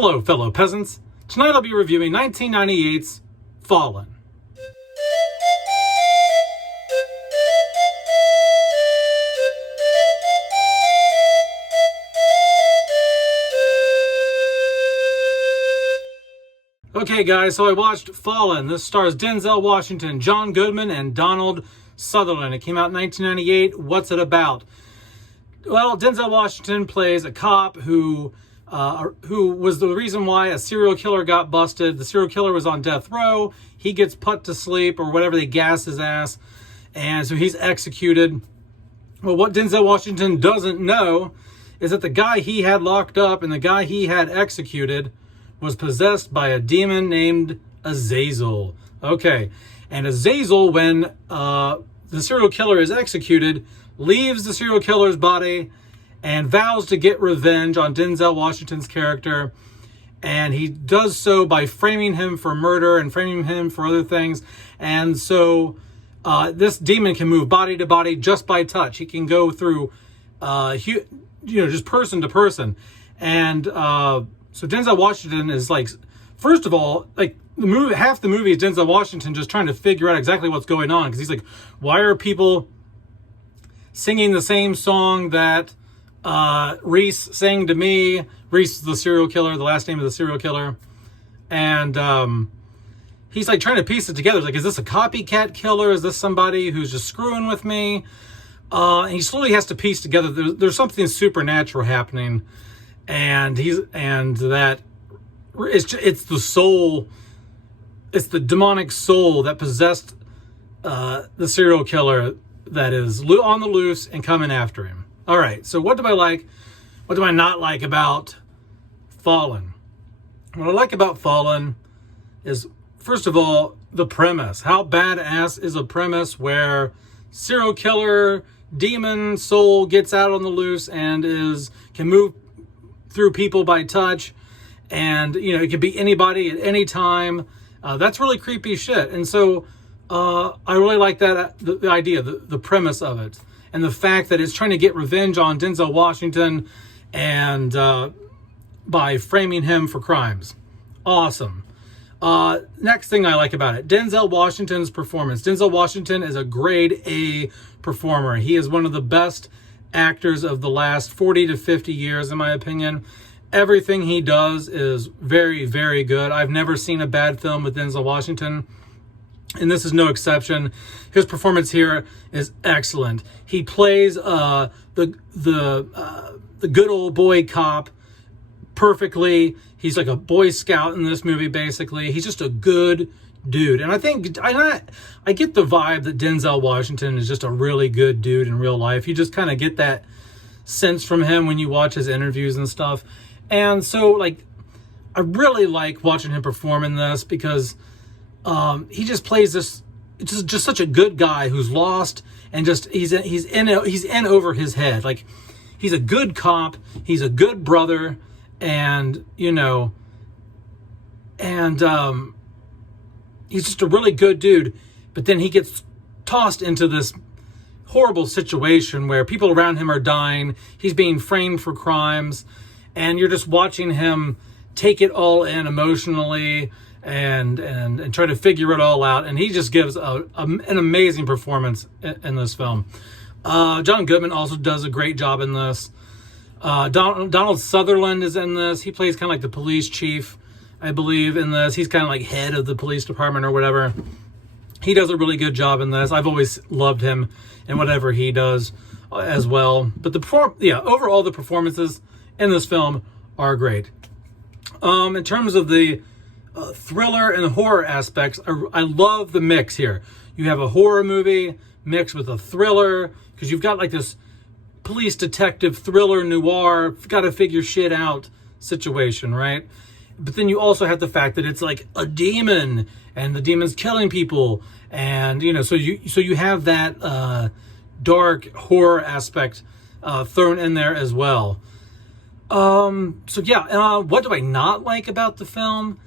Hello, fellow peasants. Tonight I'll be reviewing 1998's Fallen. Okay, guys, so I watched Fallen. This stars Denzel Washington, John Goodman, and Donald Sutherland. It came out in 1998. What's it about? Well, Denzel Washington plays a cop who was the reason why a serial killer got busted. The serial killer was on death row. He gets put to sleep or whatever, they gas his ass. And so he's executed. Well, what Denzel Washington doesn't know is that the guy he had locked up and the guy he had executed was possessed by a demon named Azazel. Okay, and Azazel, when the serial killer is executed, leaves the serial killer's body and vows to get revenge on Denzel Washington's character. And he does so by framing him for murder and framing him for other things. And so this demon can move body to body just by touch. He can go through, just person to person. And so Denzel Washington is like, first of all, like the movie, half the movie is Denzel Washington just trying to figure out exactly what's going on. Because he's like, why are people singing the same song that Reese sang to me? Reese is the serial killer, the last name of the serial killer. And he's like trying to piece it together. Like, is this a copycat killer? Is this somebody who's just screwing with me? And he slowly has to piece together. There's something supernatural happening. And that it's the soul, it's the demonic soul that possessed the serial killer that is on the loose and coming after him. All right, so what do I like? What do I not like about Fallen? What I like about Fallen is, first of all, the premise. How badass is a premise where serial killer, demon soul gets out on the loose and can move through people by touch, and it could be anybody at any time. That's really creepy shit. And so I really like that the idea, the premise of it, and the fact that it's trying to get revenge on Denzel Washington and by framing him for crimes. Awesome. Next thing I like about it, Denzel Washington's performance. Denzel Washington is a grade A performer. He is one of the best actors of the last 40 to 50 years, in my opinion. Everything he does is very, very good. I've never seen a bad film with Denzel Washington, and this is no exception. His performance here is excellent. He plays the good old boy cop perfectly. He's like a Boy Scout in this movie, basically. He's just a good dude. And I think I get the vibe that Denzel Washington is just a really good dude in real life. You just kind of get that sense from him when you watch his interviews and stuff. And so, like, I really like watching him perform in this because he just plays this just such a good guy who's lost and just he's in over his head. Like, he's a good cop, he's a good brother, and he's just a really good dude. But then he gets tossed into this horrible situation where people around him are dying. He's being framed for crimes. And you're just watching him take it all in emotionally and try to figure it all out. And he just gives an amazing performance in this film. John Goodman also does a great job in this. Donald Sutherland is in this. He plays kind of like the police chief, I believe, in this. He's kind of like head of the police department or whatever. He does a really good job in this. I've always loved him in whatever he does as well. But overall the performances in this film are great. In terms of the thriller and horror aspects, I love the mix here. You have a horror movie mixed with a thriller, because you've got like this police detective thriller noir, got to figure shit out situation, right? But then you also have the fact that it's like a demon and the demon's killing people, and so you have that dark horror aspect thrown in there as well. What do I not like about the film?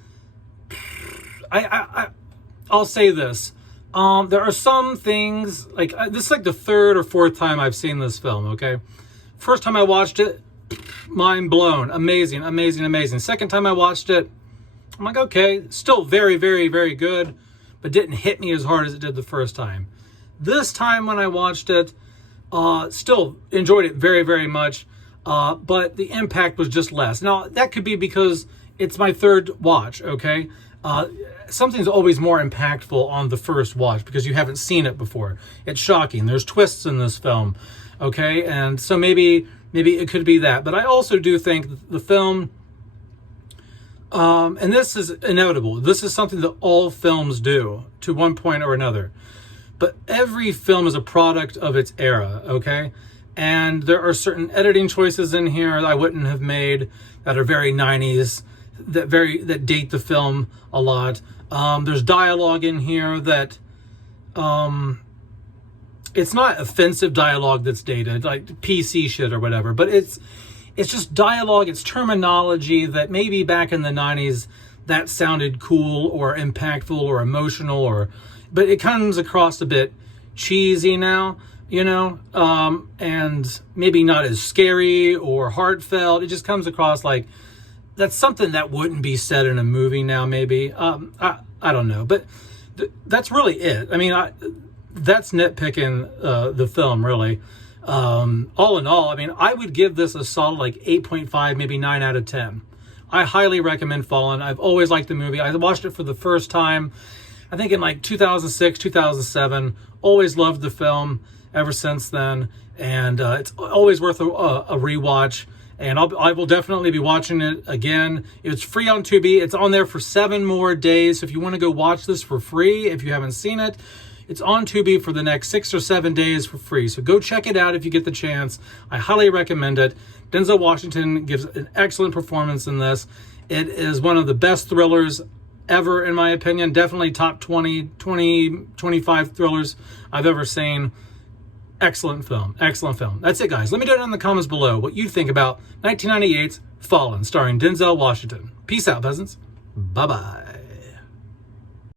I'll say this. There are some things, like, this is like the third or fourth time I've seen this film, okay? First time I watched it, mind blown. Amazing, amazing, amazing. Second time I watched it, I'm like, okay, still very, very, very good, but didn't hit me as hard as it did the first time. This time when I watched it, still enjoyed it very, very much, but the impact was just less. Now, that could be because it's my third watch, okay? Something's always more impactful on the first watch because you haven't seen it before. It's shocking. There's twists in this film, okay? And so maybe it could be that. But I also do think the film, and this is inevitable. This is something that all films do to one point or another. But every film is a product of its era, okay? And there are certain editing choices in here that I wouldn't have made that are very 90s, that date the film a lot. There's dialogue in here that it's not offensive dialogue that's dated, like PC shit or whatever, but it's just dialogue, it's terminology that maybe back in the 90s that sounded cool or impactful or emotional, but it comes across a bit cheesy now, you know, and maybe not as scary or heartfelt. It just comes across like that's something that wouldn't be said in a movie now, maybe. I don't know, but that's really it. I mean, that's nitpicking the film, really. All in all, I mean, I would give this a solid like 8.5, maybe 9 out of 10. I highly recommend Fallen. I've always liked the movie. I watched it for the first time, I think in like 2006, 2007. Always loved the film ever since then. And it's always worth a rewatch. And I will definitely be watching it again. It's free on Tubi. It's on there for 7 more days. So if you want to go watch this for free, if you haven't seen it, it's on Tubi for the next 6 or 7 days for free. So go check it out if you get the chance. I highly recommend it. Denzel Washington gives an excellent performance in this. It is one of the best thrillers ever, in my opinion. Definitely top 20, 25 thrillers I've ever seen. Excellent film. Excellent film. That's it, guys. Let me know down in the comments below what you think about 1998's Fallen, starring Denzel Washington. Peace out, peasants. Bye-bye.